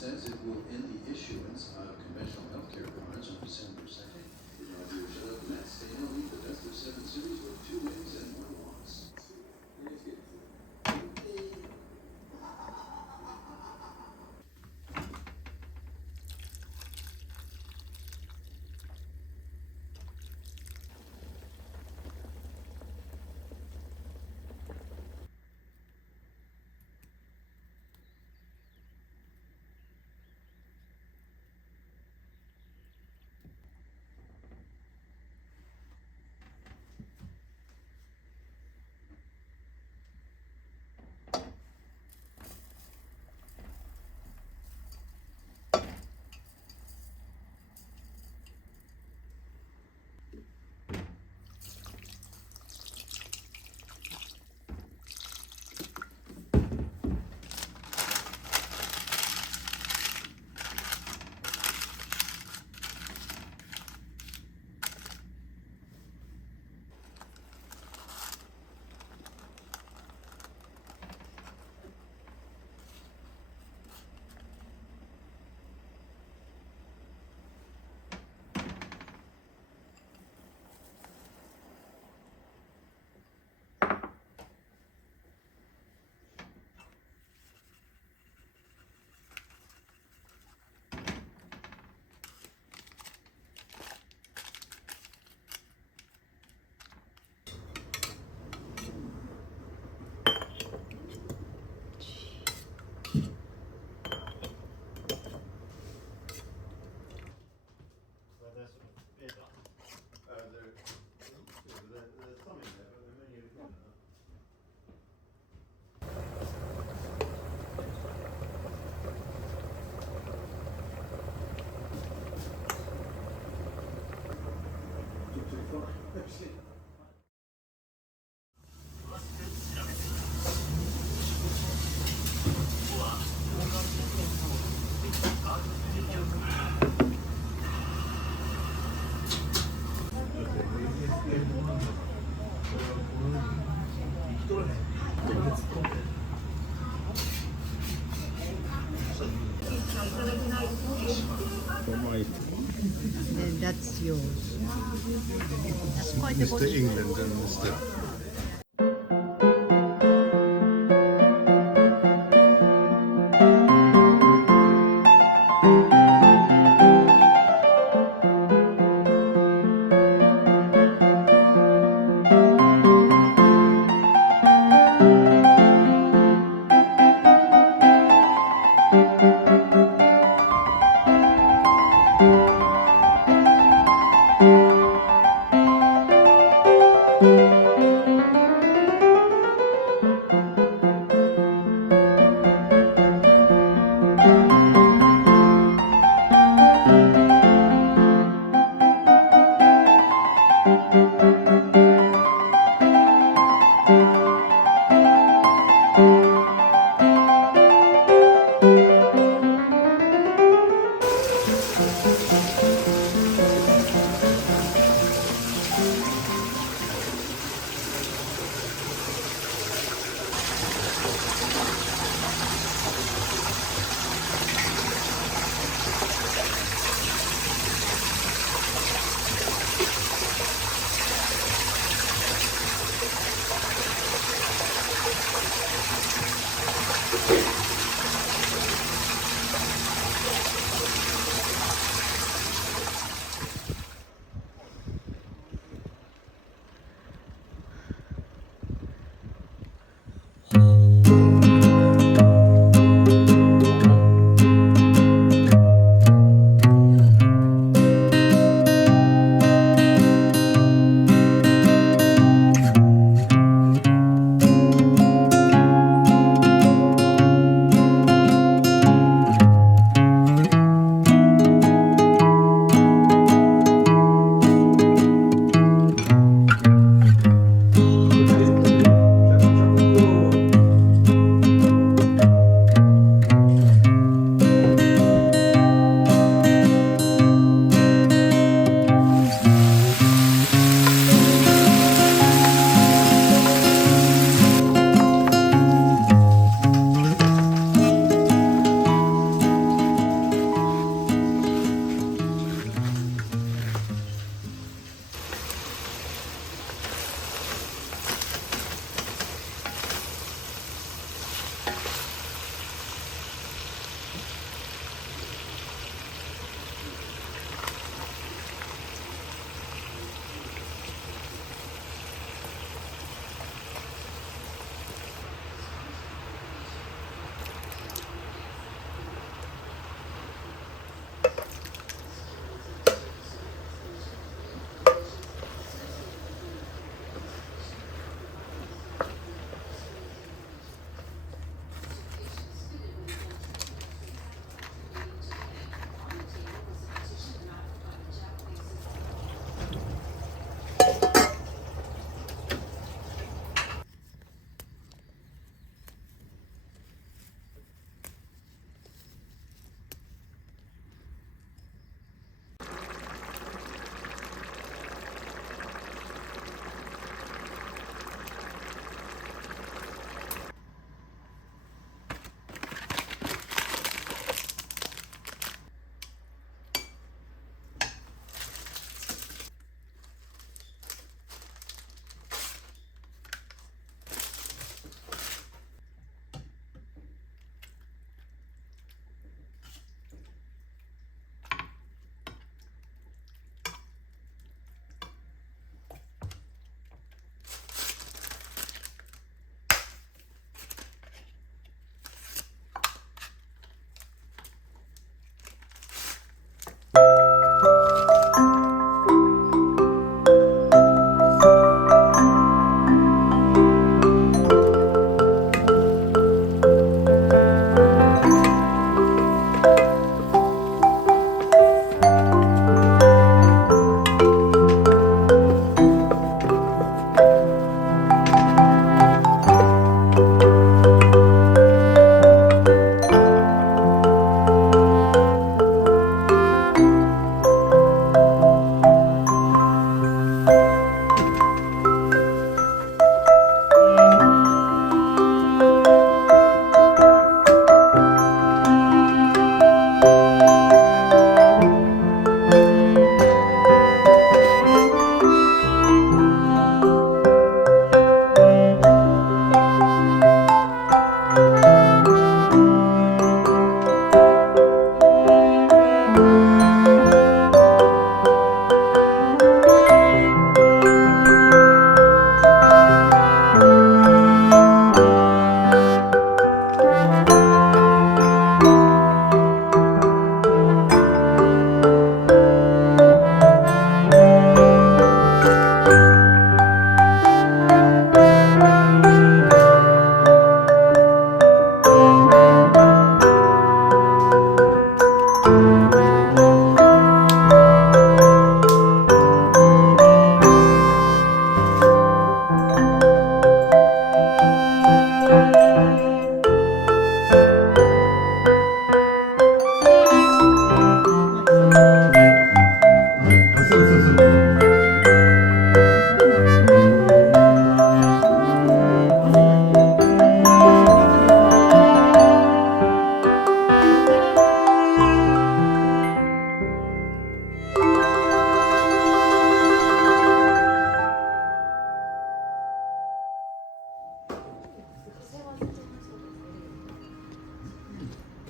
says it will end the issuance of conventional healthcare cards on December 2nd. Roger Shut Mets stay healthy the best of 7 series with 2 wins and 1 loss. Then that's yours. That's quite a Mr. England and Mr.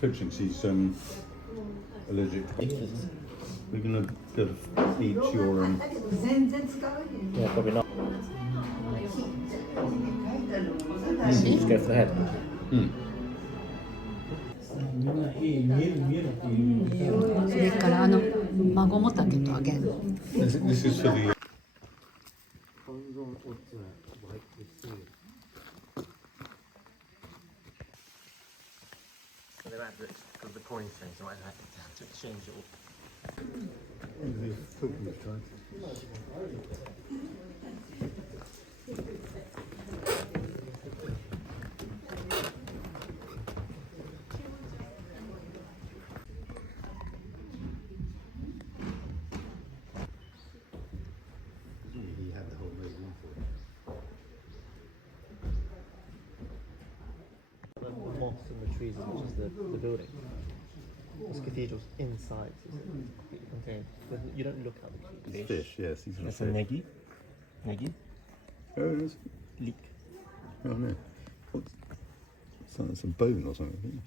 coaching. She's allergic. We're gonna go to each your Yeah, probably not. Just go for the head. それから孫もたけとあげるの。 This is for the. So they're adverts because the coin thing, so I had to exchange it all. He had the whole made one for it. The moss and the trees as much as the building. This cathedral's inside, so it's completely contained. But you don't look at the It's fish, yes. These are That's a fish. negi. Negi. Oh, it is. Leek. Oh no. What's something? Some bone or something. Isn't it?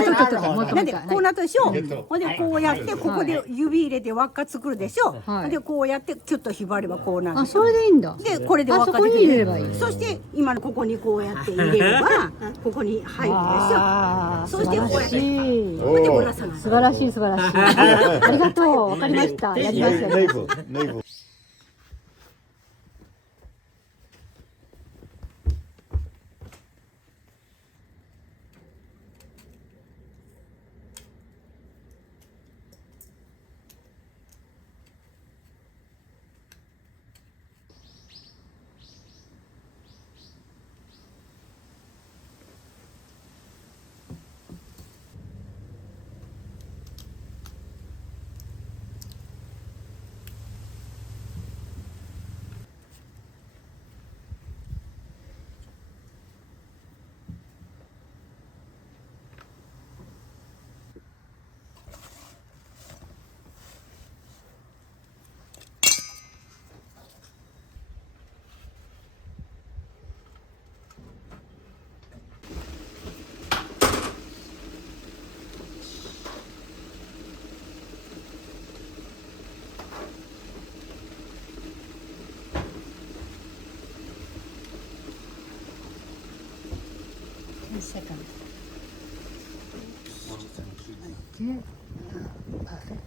なんでこうなったでしょ。ほんでこうやってここで指入れて輪っか作るでしょ。はいでこうやってキュッと縛ればこうなるあ、でしょ。それでいいんだ。でこれで輪っかあそこに入れればいい。そして今のここにこうやって入れればここに入るあーでしょ。そしてこうやって素晴らしい。これでぶら下がる。素晴らしい素晴らしい。ありがとう。わかりました。やりますやります。 Navel. Navel. Second. Okay. Perfect.